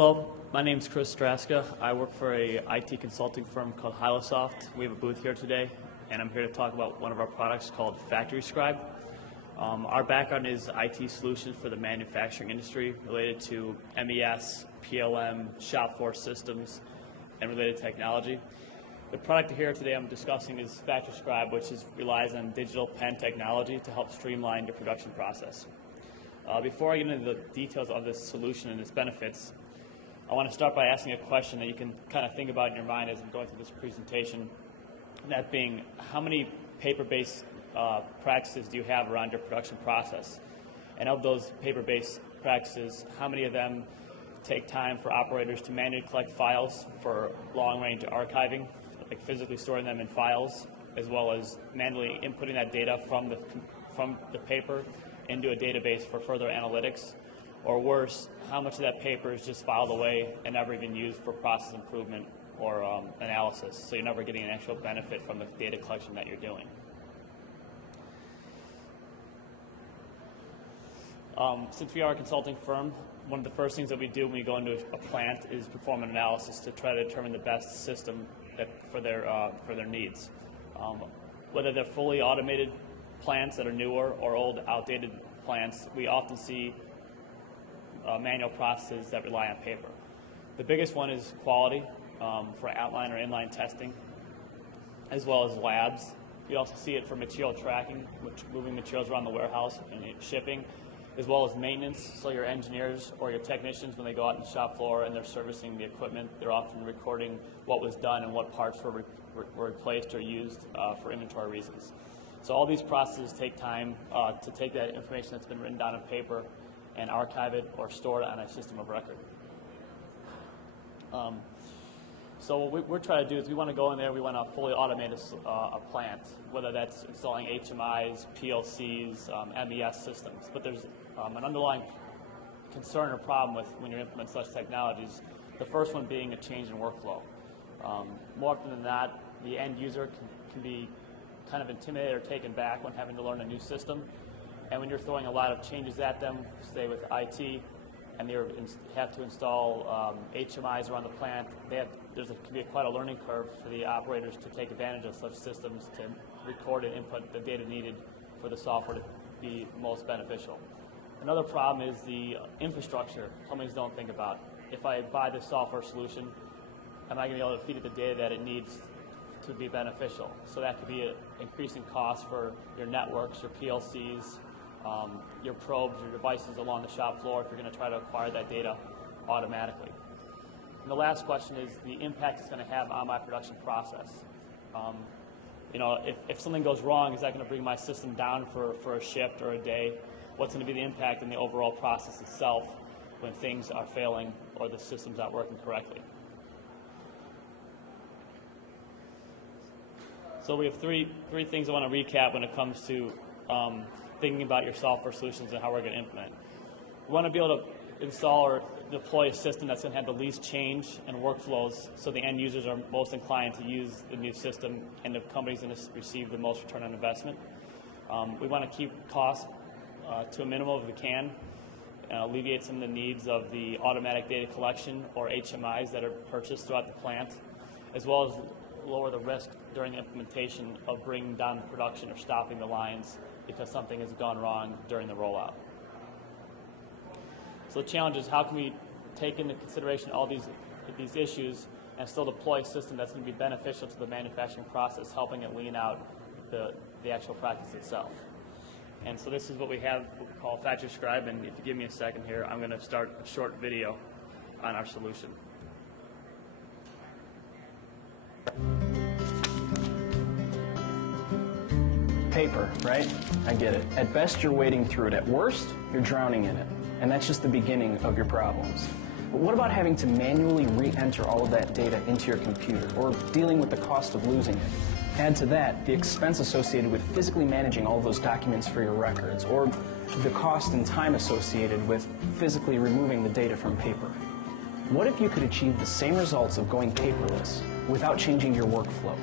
Hello, my name is Draska. I work for a IT consulting firm called Hyla. We have a booth here today, and I'm here to talk about one of our products called FactoryScribe. Our background is IT solutions for the manufacturing industry related to MES, PLM, shop floor systems, and related technology. The product here today I'm discussing is FactoryScribe, which relies on digital pen technology to help streamline your production process. Before I get into the details of this solution and its benefits, I want to start by asking a question that you can kind of think about in your mind as I'm going through this presentation, and that being, how many paper-based practices do you have around your production process? And of those paper-based practices, how many of them take time for operators to manually collect files for long-range archiving, like physically storing them in files, as well as manually inputting that data from the paper into a database for further analytics? Or worse, how much of that paper is just filed away and never even used for process improvement or analysis, so you're never getting an actual benefit from the data collection that you're doing? Since we are a consulting firm, one of the first things that we do when we go into a plant is perform an analysis to try to determine the best system for their needs. Whether they're fully automated plants that are newer or old, outdated plants, we often see manual processes that rely on paper. The biggest one is quality for outline or inline testing, as well as labs. We also see it for material tracking, moving materials around the warehouse and shipping, as well as maintenance. So your engineers or your technicians, when they go out on the shop floor and they're servicing the equipment, they're often recording what was done and what parts were replaced or used for inventory reasons. So all these processes take time to take that information that's been written down on paper and archive it or store it on a system of record. So what we're trying to do is we want to go in there, we want to fully automate a plant, whether that's installing HMIs, PLCs, MES systems. But there's an underlying concern or problem with when you implement such technologies, the first one being a change in workflow. More often than not, the end user can be kind of intimidated or taken back when having to learn a new system. And when you're throwing a lot of changes at them, say with IT, and they have to install HMIs around the plant, can be quite a learning curve for the operators to take advantage of such systems to record and input the data needed for the software to be most beneficial. Another problem is the infrastructure companies don't think about. If I buy this software solution, am I going to be able to feed it the data that it needs to be beneficial? So that could be an increasing cost for your networks, your PLCs, your probes, your devices along the shop floor if you're going to try to acquire that data automatically. And the last question is the impact it's going to have on my production process. If something goes wrong, is that going to bring my system down for a shift or a day? What's going to be the impact on the overall process itself when things are failing or the system's not working correctly? So we have three things I want to recap when it comes to thinking about your software solutions and how we're going to implement. We want to be able to install or deploy a system that's going to have the least change and workflows so the end users are most inclined to use the new system and the company's going to receive the most return on investment. We want to keep costs to a minimum if we can, alleviate some of the needs of the automatic data collection or HMIs that are purchased throughout the plant, as well as lower the risk during the implementation of bringing down production or stopping the lines because something has gone wrong during the rollout. So the challenge is, how can we take into consideration all these issues and still deploy a system that's going to be beneficial to the manufacturing process, helping it lean out the actual practice itself. And so this is what we have, what we call FactoryScribe, and if you give me a second here, I'm going to start a short video on our solution. Paper, right? I get it. At best, you're wading through it. At worst, you're drowning in it. And that's just the beginning of your problems. But what about having to manually re-enter all of that data into your computer, or dealing with the cost of losing it? Add to that the expense associated with physically managing all of those documents for your records, or the cost and time associated with physically removing the data from paper. What if you could achieve the same results of going paperless without changing your workflow?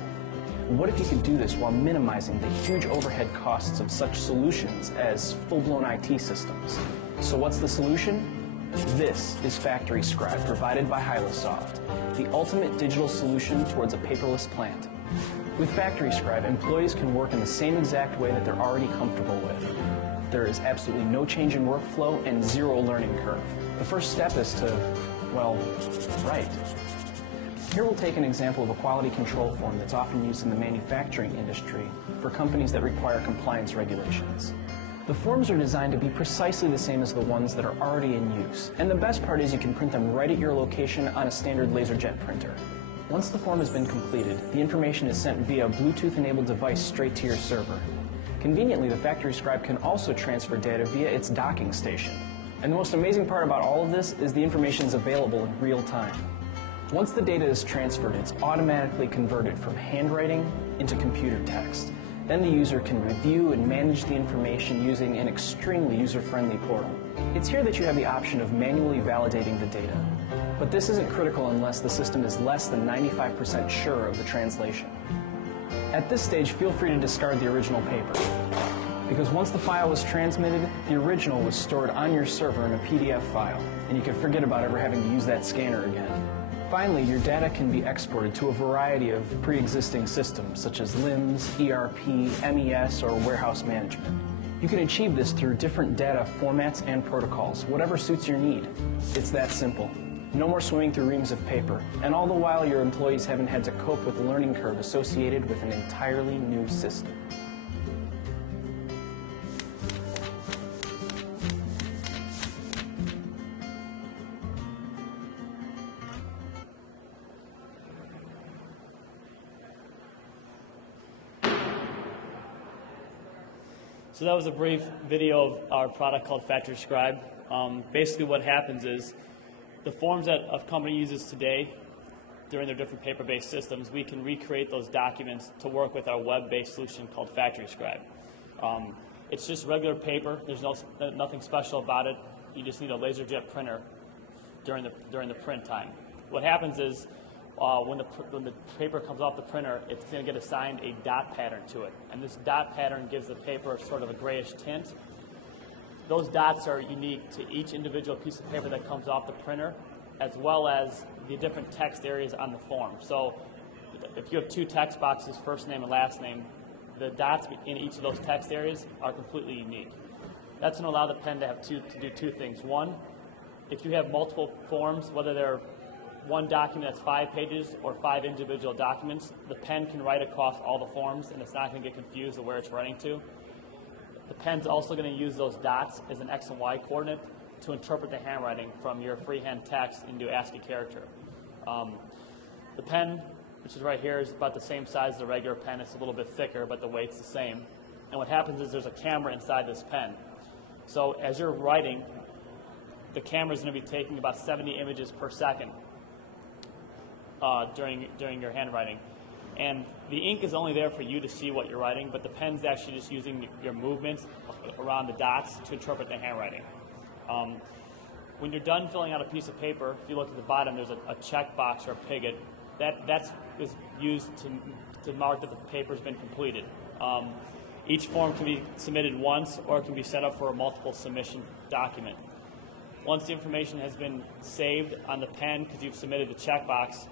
What if you could do this while minimizing the huge overhead costs of such solutions as full-blown IT systems? So what's the solution? This is FactoryScribe, provided by Hyla, the ultimate digital solution towards a paperless plant. With FactoryScribe, employees can work in the same exact way that they're already comfortable with. There is absolutely no change in workflow and zero learning curve. The first step is to, well, write. Here we'll take an example of a quality control form that's often used in the manufacturing industry for companies that require compliance regulations. The forms are designed to be precisely the same as the ones that are already in use, and the best part is you can print them right at your location on a standard LaserJet printer. Once the form has been completed, the information is sent via a Bluetooth-enabled device straight to your server. Conveniently, the FactoryScribe can also transfer data via its docking station. And the most amazing part about all of this is the information is available in real time. Once the data is transferred, it's automatically converted from handwriting into computer text. Then the user can review and manage the information using an extremely user-friendly portal. It's here that you have the option of manually validating the data. But this isn't critical unless the system is less than 95% sure of the translation. At this stage, feel free to discard the original paper, because once the file was transmitted, the original was stored on your server in a PDF file, and you can forget about ever having to use that scanner again. Finally, your data can be exported to a variety of pre-existing systems, such as LIMS, ERP, MES, or warehouse management. You can achieve this through different data formats and protocols, whatever suits your need. It's that simple. No more swimming through reams of paper, and all the while your employees haven't had to cope with the learning curve associated with an entirely new system. So that was a brief video of our product called FactoryScribe. Basically what happens is the forms that a company uses today during their different paper-based systems, we can recreate those documents to work with our web-based solution called FactoryScribe. It's just regular paper. There's nothing special about it. You just need a LaserJet printer during the print time. What happens is when the paper comes off the printer, it's going to get assigned a dot pattern to it. And this dot pattern gives the paper sort of a grayish tint. Those dots are unique to each individual piece of paper that comes off the printer, as well as the different text areas on the form. So if you have two text boxes, first name and last name, the dots in each of those text areas are completely unique. That's going to allow the pen to do two things. One, if you have multiple forms, whether they're one document that's 5 pages or 5 individual documents, the pen can write across all the forms and it's not going to get confused of where it's writing to. The pen's also going to use those dots as an X and Y coordinate to interpret the handwriting from your freehand text into ASCII character. The pen, which is right here, is about the same size as a regular pen. It's a little bit thicker, but the weight's the same. And what happens is there's a camera inside this pen. So as you're writing, the camera is going to be taking about 70 images per second during your handwriting. And the ink is only there for you to see what you're writing, but the pen's actually just using your movements around the dots to interpret the handwriting. When you're done filling out a piece of paper, if you look at the bottom, there's a check box or a pivot. That is used to mark that the paper's been completed. Each form can be submitted once or it can be set up for a multiple submission document. Once the information has been saved on the pen because you've submitted the checkbox,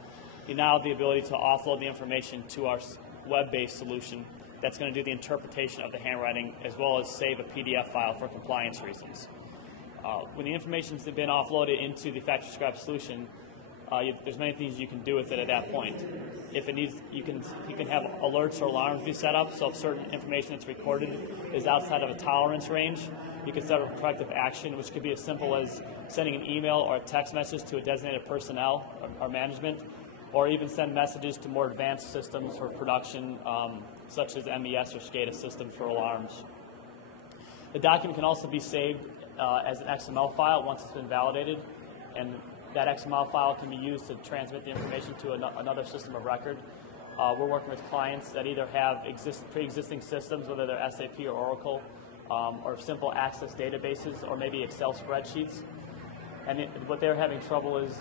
you now have the ability to offload the information to our web-based solution that's going to do the interpretation of the handwriting as well as save a PDF file for compliance reasons. When the information's been offloaded into the FactoryScribe solution, there's many things you can do with it at that point. If it needs, you can have alerts or alarms be set up, so if certain information that's recorded is outside of a tolerance range, you can set up a corrective action, which could be as simple as sending an email or a text message to a designated personnel or management, or even send messages to more advanced systems for production, such as MES or SCADA systems for alarms. The document can also be saved as an XML file once it's been validated, and that XML file can be used to transmit the information to another system of record. We're working with clients that either have pre-existing systems, whether they're SAP or Oracle, or simple access databases, or maybe Excel spreadsheets. And what they're having trouble is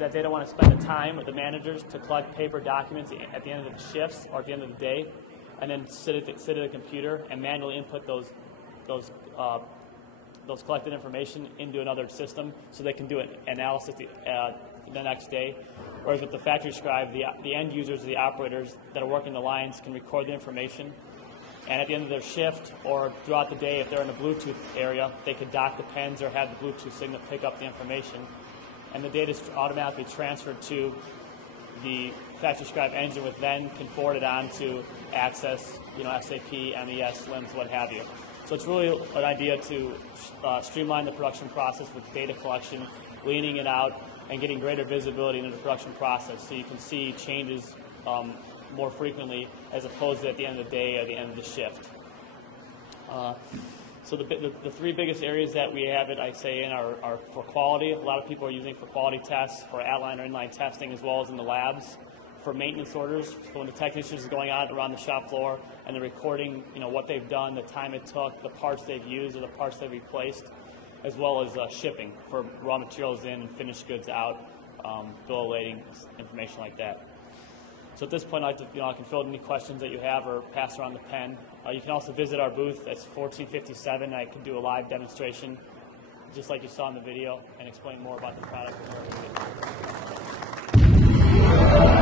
that they don't want to spend the time with the managers to collect paper documents at the end of the shifts or at the end of the day, and then sit at the computer and manually input those those collected information into another system so they can do an analysis the next day. Whereas with the FactoryScribe, the end users, the operators that are working the lines can record the information, and at the end of their shift or throughout the day, if they're in a Bluetooth area, they could dock the pens or have the Bluetooth signal pick up the information, and the data is automatically transferred to the FactoryScribe engine, which then can forward it on to Access, SAP, MES, LIMS, what have you. So it's really an idea to streamline the production process with data collection, leaning it out, and getting greater visibility into the production process so you can see changes more frequently as opposed to at the end of the day or the end of the shift. So the three biggest areas that we have it, I say, in are for quality. A lot of people are using it for quality tests, for outline or inline testing, as well as in the labs. For maintenance orders, so when the technicians are going out around the shop floor and they're recording, what they've done, the time it took, the parts they've used or the parts they've replaced, as well as shipping for raw materials in and finished goods out, bill of lading, information like that. So at this point, I can field any questions that you have or pass around the pen. You can also visit our booth. That's 1457. I can do a live demonstration, just like you saw in the video, and explain more about the product and where we get.